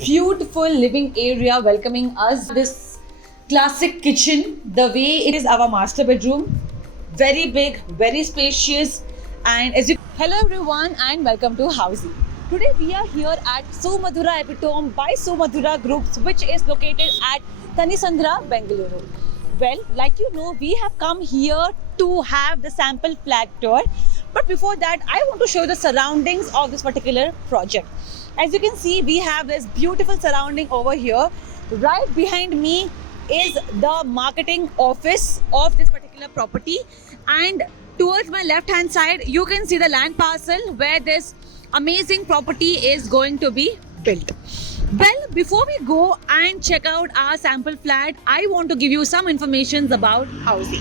Beautiful living area welcoming us. This classic kitchen, the way it is our master bedroom, very big, very spacious, and hello everyone and welcome to Housey. Today we are here at Sumadhura Epitome by Sumadhura Groups, which is located at Tanisandra, Bengaluru. Well, like you know, we have come here to have the sample flat tour. But before that, I want to show you the surroundings of this particular project. As you can see, we have this beautiful surrounding over here. Right behind me is the marketing office of this particular property, and towards my left hand side you can see the land parcel where this amazing property is going to be built. Well, before we go and check out our sample flat, I want to give you some information about Housey.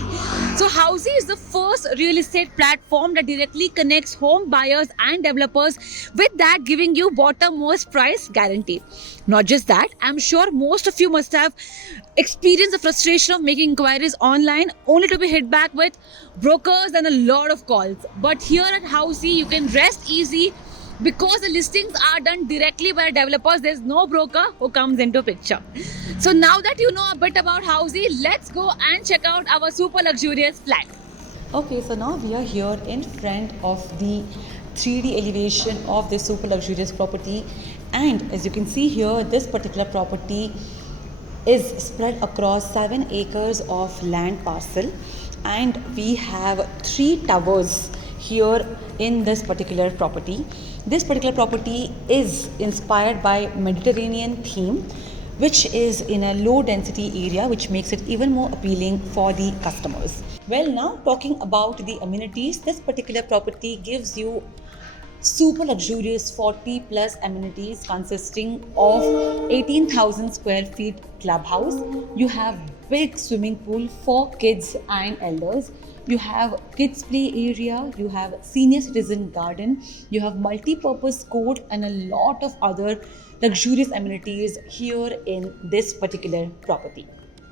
So Housey is the first real estate platform that directly connects home buyers and developers, with that giving you bottommost price guarantee. Not just that, I'm sure most of you must have experienced the frustration of making inquiries online only to be hit back with brokers and a lot of calls. But here at Housey, you can rest easy because the listings are done directly by developers. There's no broker who comes into picture. So now that you know a bit about Housey, let's go and check out our super luxurious flat. Okay, so now we are here in front of the 3D elevation of this super luxurious property, and as you can see here, this particular property is spread across 7 acres of land parcel, and we have 3 towers here in this particular property. This particular property is inspired by Mediterranean theme, which is in a low density area, which makes it even more appealing for the customers. Well, now talking about the amenities, this particular property gives you super luxurious 40 plus amenities consisting of 18,000 square feet clubhouse. You have big swimming pool for kids and elders. You have kids play area, you have senior citizen garden, you have multi-purpose court, and a lot of other luxurious amenities here in this particular property.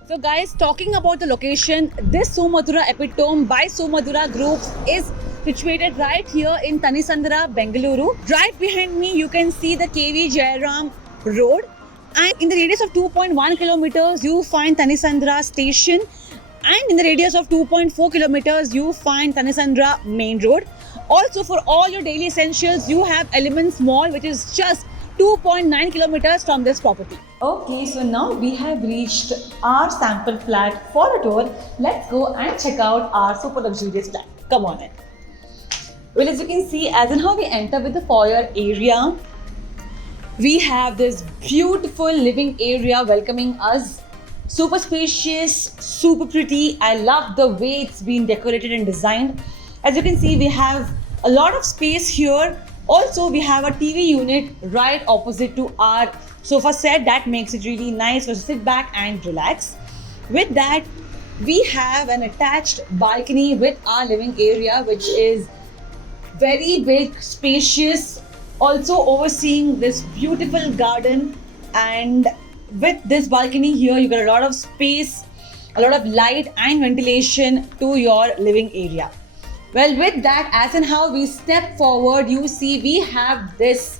So guys, talking about the location, this Sumadhura Epitome by Sumadhura Groups is situated right here in Tanisandra, Bengaluru. Right behind me, you can see the KV Jairam Road, and in the radius of 2.1 kilometers, you find Tanisandra Station, and in the radius of 2.4 kilometers, you find Tanisandra Main Road. Also, for all your daily essentials, you have Elements Mall, which is just 2.9 kilometers from this property. Okay, so now we have reached our sample flat for a tour. Let's go and check out our super luxurious flat. Come on in. Well, as you can see, as in how we enter with the foyer area, we have this beautiful living area welcoming us. Super spacious, super pretty. I love the way it's been decorated and designed. As you can see, we have a lot of space here. Also, we have a TV unit right opposite to our sofa set. That makes it really nice to sit back and relax. With that, we have an attached balcony with our living area, which is very big, spacious, also overseeing this beautiful garden. And with this balcony here, you get a lot of space, a lot of light and ventilation to your living area. Well, with that, as in how we step forward, you see we have this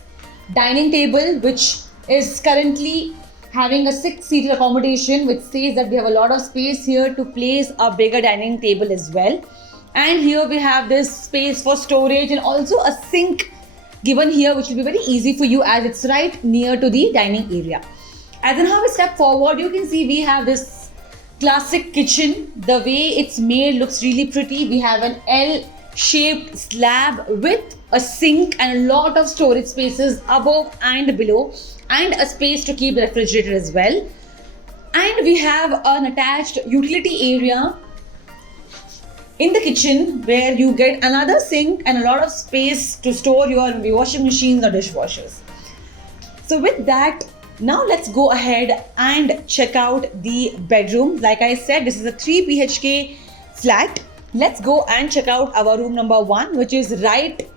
dining table, which is currently having a 6-seater accommodation, which says that we have a lot of space here to place a bigger dining table as well. And here we have this space for storage and also a sink given here, which will be very easy for you as it's right near to the dining area. As in how we step forward, you can see we have this classic kitchen. The way it's made looks really pretty. We have an L-shaped slab with a sink and a lot of storage spaces above and below, and a space to keep the refrigerator as well. And we have an attached utility area in the kitchen where you get another sink and a lot of space to store your washing machines or dishwashers. So with that, now let's go ahead and check out the bedroom. Like I said, this is a 3 BHK flat. Let's go and check out our room number 1, which is right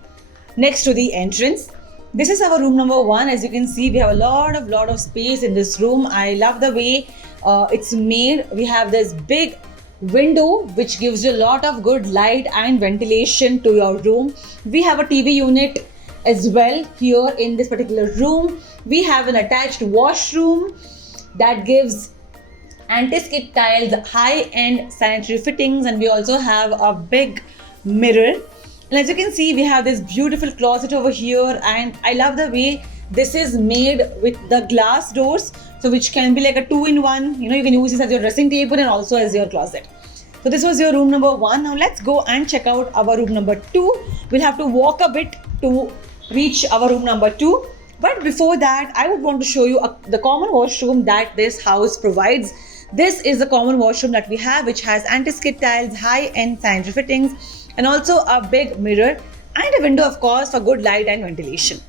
next to the entrance. This is our room number 1. As you can see, we have a lot of space in this room. I love the way it's made. We have this big window which gives you a lot of good light and ventilation to your room. We have a TV unit as well. Here in this particular room, we have an attached washroom that gives anti-skid tiles, high-end sanitary fittings, and we also have a big mirror. And as you can see, we have this beautiful closet over here, and I love the way this is made with the glass doors, so which can be like a two-in-one. You can use this as your dressing table and also as your closet. So this was your room number 1. Now let's go and check out our room number 2. We'll have to walk a bit to reach our room number 2. But before that, I would want to show you the common washroom that this house provides. This is the common washroom that we have, which has anti-skid tiles, high-end sanitary fittings, and also a big mirror and a window, of course, for good light and ventilation.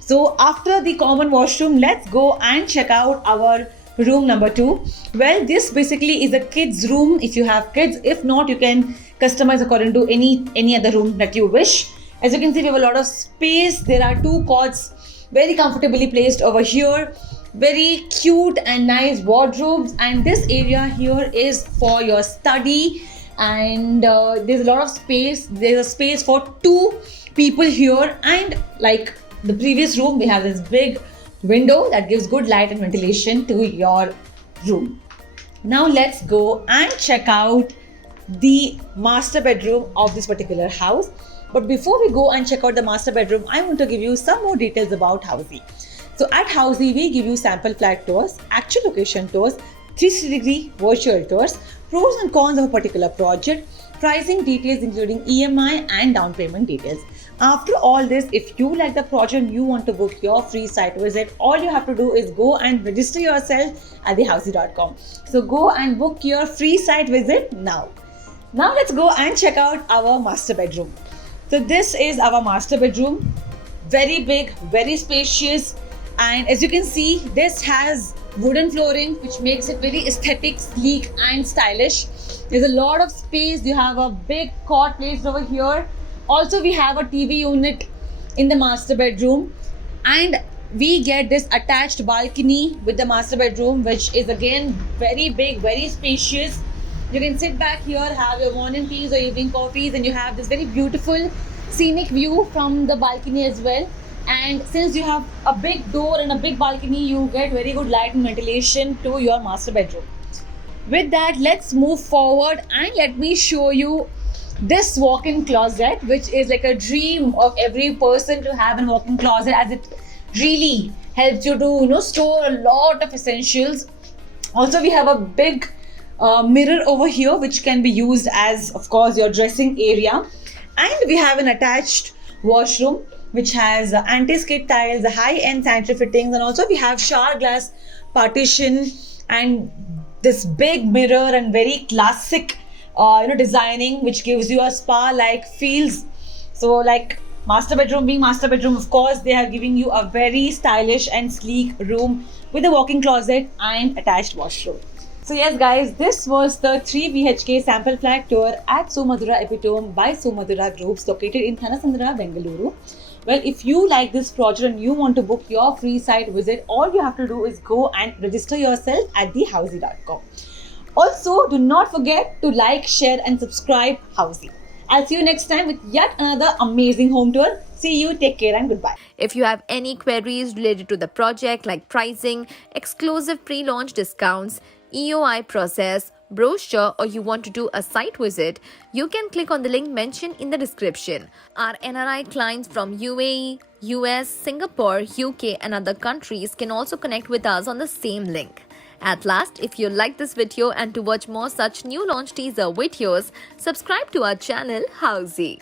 So after the common washroom, let's go and check out our room number 2. Well, this basically is a kids room if you have kids. If not, you can customize according to any other room that you wish. As you can see, we have a lot of space. There are 2 cots very comfortably placed over here. Very cute and nice wardrobes, and this area here is for your study, and there's a lot of space. There's a space for 2 people here, and like the previous room, we have this big window that gives good light and ventilation to your room. Now let's go and check out the master bedroom of this particular house. But before we go and check out the master bedroom, I want to give you some more details about Housey. So at Housey, we give you sample flat tours, actual location tours, 360-degree virtual tours, pros and cons of a particular project, pricing details including EMI and down payment details. After all this, if you like the project and you want to book your free site visit, all you have to do is go and register yourself at thehousey.com. So go and book your free site visit now. Now let's go and check out our master bedroom. So this is our master bedroom. Very big, very spacious. And as you can see, this has wooden flooring, which makes it very aesthetic, sleek and stylish. There's a lot of space. You have a big cot placed over here. Also, we have a TV unit in the master bedroom, and we get this attached balcony with the master bedroom, which is again very big, very spacious. You can sit back here, have your morning teas or evening coffees, and you have this very beautiful scenic view from the balcony as well. And since you have a big door and a big balcony, you get very good light and ventilation to your master bedroom. With that, let's move forward and let me show you this walk-in closet, which is like a dream of every person to have a walk-in closet, as it really helps you to store a lot of essentials. Also, we have a big mirror over here, which can be used as, of course, your dressing area. And we have an attached washroom, which has anti-skid tiles, high-end sanitary fittings, and also we have shower glass partition and this big mirror and very classic designing, which gives you a spa-like feels. So like master bedroom being master bedroom, of course, they are giving you a very stylish and sleek room with a walk-in closet and attached washroom. So yes guys, this was the 3 BHK sample flat tour at Sumadura Epitome by Sumadura Groups, located in Thanasandra, Bengaluru. Well, if you like this project and you want to book your free site visit, all you have to do is go and register yourself at thehousey.com. Also, do not forget to like, share and subscribe Housey. I'll see you next time with yet another amazing home tour. See you, take care and goodbye. If you have any queries related to the project like pricing, exclusive pre-launch discounts, EOI process, brochure, or you want to do a site visit, you can click on the link mentioned in the description. Our NRI clients from UAE, US, Singapore, UK and other countries can also connect with us on the same link. At last, if you like this video and to watch more such new launch teaser videos, subscribe to our channel Housey.